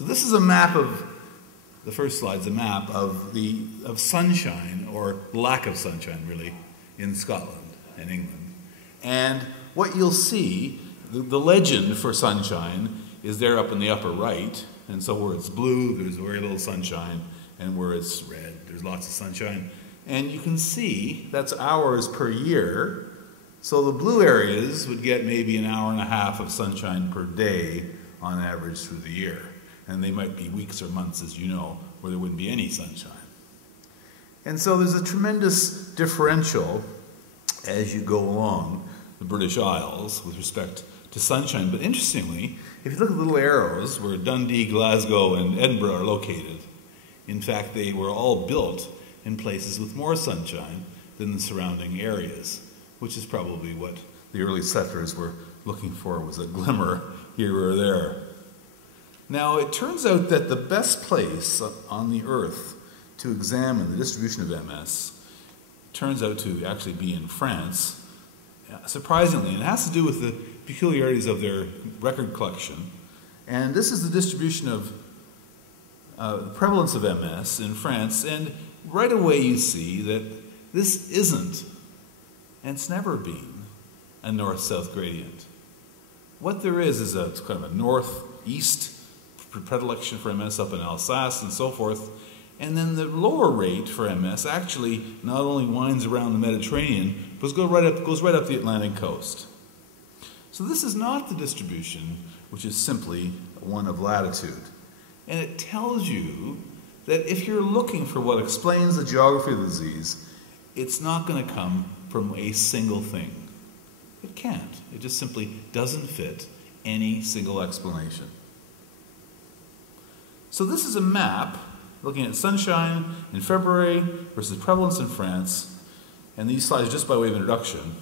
So this is a map of, the first slide's a map of sunshine, or lack of sunshine really, in Scotland and England. And what you'll see, the legend for sunshine is there up in the upper right, and so where it's blue, there's very little sunshine, and where it's red, there's lots of sunshine. And you can see that's hours per year. So the blue areas would get maybe an hour and a half of sunshine per day on average through the year. And they might be weeks or months, as you know, where there wouldn't be any sunshine. And so there's a tremendous differential as you go along the British Isles with respect to sunshine. But interestingly, if you look at the little arrows where Dundee, Glasgow, and Edinburgh are located, in fact, they were all built in places with more sunshine than the surrounding areas, which is probably what the early settlers were looking for, was a glimmer here or there. Now, it turns out that the best place on the earth to examine the distribution of MS turns out to actually be in France, surprisingly, and it has to do with the peculiarities of their record collection. And this is the distribution of the prevalence of MS in France, and right away you see that this isn't, and it's never been, a north-south gradient. What there is a kind of a north-east predilection for MS up in Alsace and so forth, and then the lower rate for MS actually not only winds around the Mediterranean, but goes right up the Atlantic coast. So this is not the distribution which is simply one of latitude. And it tells you that if you're looking for what explains the geography of the disease, it's not going to come from a single thing. It can't. It just simply doesn't fit any single explanation. So this is a map looking at sunshine in February versus prevalence in France. And these slides just by way of introduction.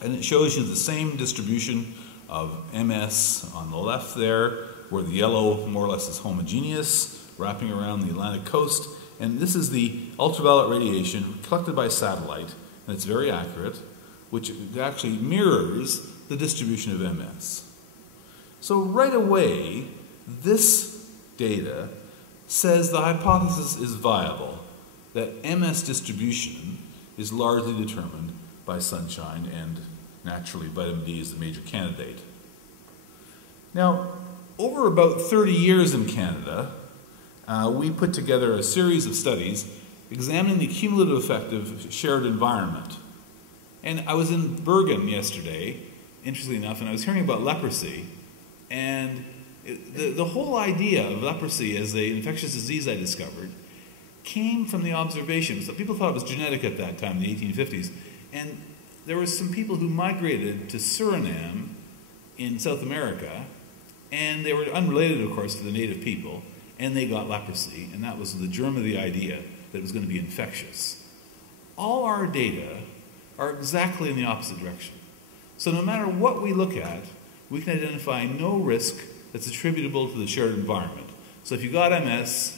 And it shows you the same distribution of MS on the left there, where the yellow more or less is homogeneous, wrapping around the Atlantic coast. And this is the ultraviolet radiation collected by satellite, and it's very accurate, which actually mirrors the distribution of MS. So right away, this data says the hypothesis is viable, that MS distribution is largely determined by sunshine, and naturally vitamin D is the major candidate. Now, over about 30 years in Canada, we put together a series of studies examining the cumulative effect of shared environment. And I was in Bergen yesterday, interestingly enough, and I was hearing about leprosy. And the whole idea of leprosy as an infectious disease, I discovered, came from the observation. So people thought it was genetic at that time, in the 1850s. And there were some people who migrated to Suriname in South America, and they were unrelated, of course, to the native people, and they got leprosy, and that was the germ of the idea that it was going to be infectious. All our data are exactly in the opposite direction. So no matter what we look at, we can identify no risk that's attributable to the shared environment. So if you got MS,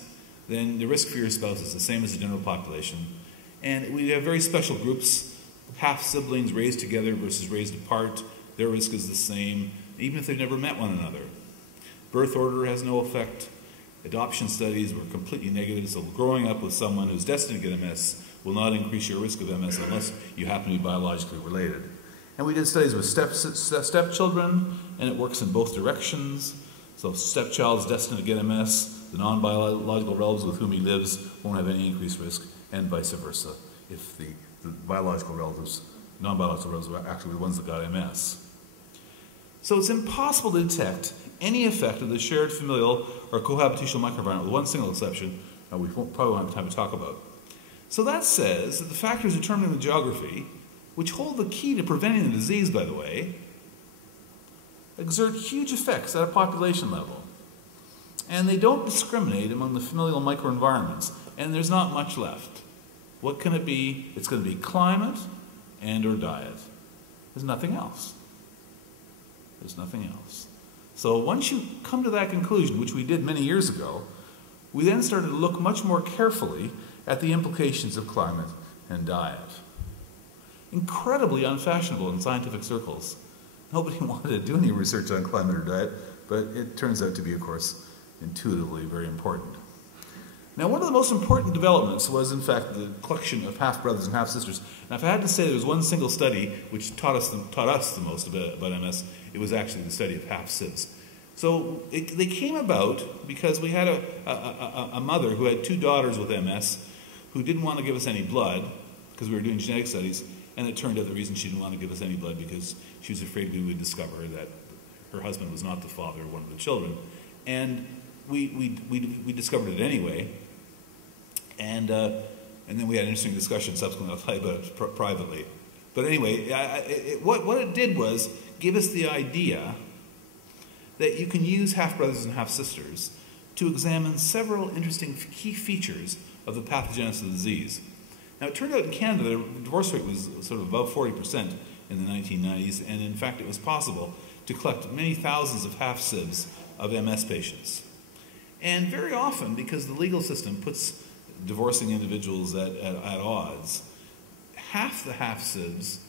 then the risk for your spouse is the same as the general population. And we have very special groups, half-siblings raised together versus raised apart. Their risk is the same, even if they've never met one another. Birth order has no effect. Adoption studies were completely negative, so growing up with someone who's destined to get MS will not increase your risk of MS unless you happen to be biologically related. And we did studies with stepchildren, and it works in both directions. So if stepchild is destined to get MS, the non-biological relatives with whom he lives won't have any increased risk, and vice versa, if the biological relatives, non-biological relatives are actually the ones that got MS. So it's impossible to detect any effect of the shared familial or cohabitational microenvironment, with one single exception, we probably won't have time to talk about. So that says that the factors determining the geography, which hold the key to preventing the disease, by the way, exert huge effects at a population level. And they don't discriminate among the familial microenvironments, and there's not much left. What can it be? It's going to be climate and or diet. There's nothing else. There's nothing else. So once you come to that conclusion, which we did many years ago, we then started to look much more carefully at the implications of climate and diet. Incredibly unfashionable in scientific circles. Nobody wanted to do any research on climate or diet, but it turns out to be, of course, intuitively very important. Now, one of the most important developments was, in fact, the collection of half-brothers and half-sisters. Now, if I had to say there was one single study which taught us the most about MS, it was actually the study of half-sibs. So they came about because we had a mother who had 2 daughters with MS who didn't want to give us any blood because we were doing genetic studies, and it turned out the reason she didn't want to give us any blood because she was afraid we would discover that her husband was not the father of one of the children. And we discovered it anyway. And then we had an interesting discussion subsequently. I'll tell you about it privately. But anyway, what it did was give us the idea that you can use half-brothers and half-sisters to examine several interesting key features of the pathogenesis of the disease. Now, it turned out in Canada, the divorce rate was sort of above 40% in the 1990s, and in fact, it was possible to collect many thousands of half-sibs of MS patients. And very often, because the legal system puts divorcing individuals at odds, half the half-sibs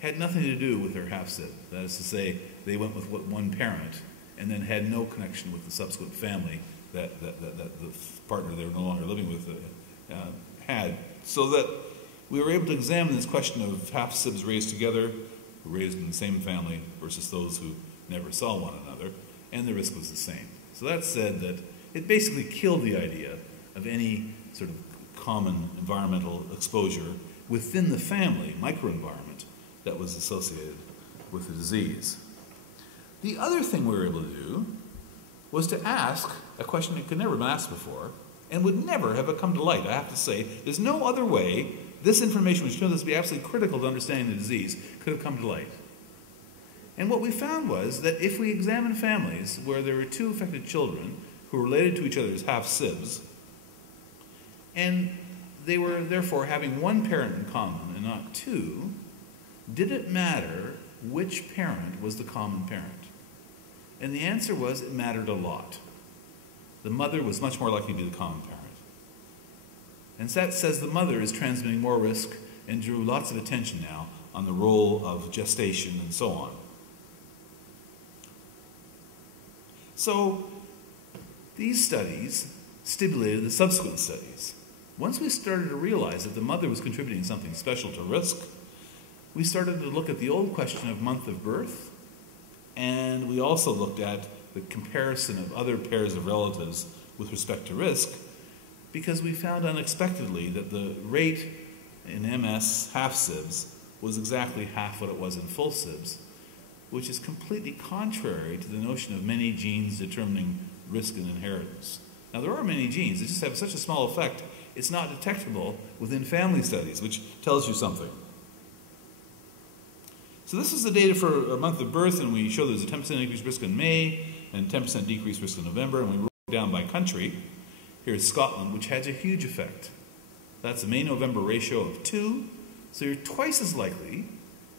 had nothing to do with their half-sib. That is to say, they went with one parent and then had no connection with the subsequent family that the partner they were no longer living with had. So that we were able to examine this question of half-sibs raised together, raised in the same family, versus those who never saw one another, and the risk was the same. So that said that it basically killed the idea of any sort of common environmental exposure within the family, microenvironment, that was associated with the disease. The other thing we were able to do was to ask a question that could never have been asked before and would never have come to light. I have to say, there's no other way this information, which turns out to be absolutely critical to understanding the disease, could have come to light. And what we found was that if we examined families where there were 2 affected children who were related to each other as half-sibs, and they were therefore having one parent in common and not 2, did it matter which parent was the common parent? And the answer was it mattered a lot. The mother was much more likely to be the common parent. And that says the mother is transmitting more risk and drew lots of attention now on the role of gestation and so on. So these studies stimulated the subsequent studies. Once we started to realize that the mother was contributing something special to risk, we started to look at the old question of month of birth, and we also looked at the comparison of other pairs of relatives with respect to risk, because we found unexpectedly that the rate in MS half-sibs was exactly half what it was in full-sibs, which is completely contrary to the notion of many genes determining risk and inheritance. Now, there are many genes. They just have such a small effect, it's not detectable within family studies, which tells you something. So this is the data for a month of birth, and we show there's a 10% increased risk in May and 10% decreased risk in November, and we wrote it down by country. Here's Scotland, which has a huge effect. That's a May-November ratio of 2, so you're twice as likely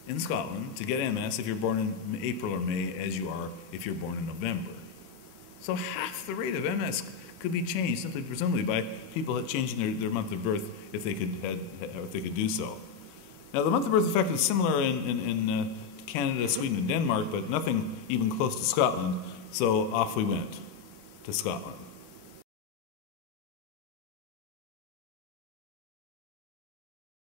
in Scotland to get MS if you're born in April or May as you are if you're born in November. So half the rate of MS could be changed simply presumably by people changing their month of birth if they could do so. Now, the month of birth effect is similar in Canada, Sweden, and Denmark, but nothing even close to Scotland, so off we went to Scotland.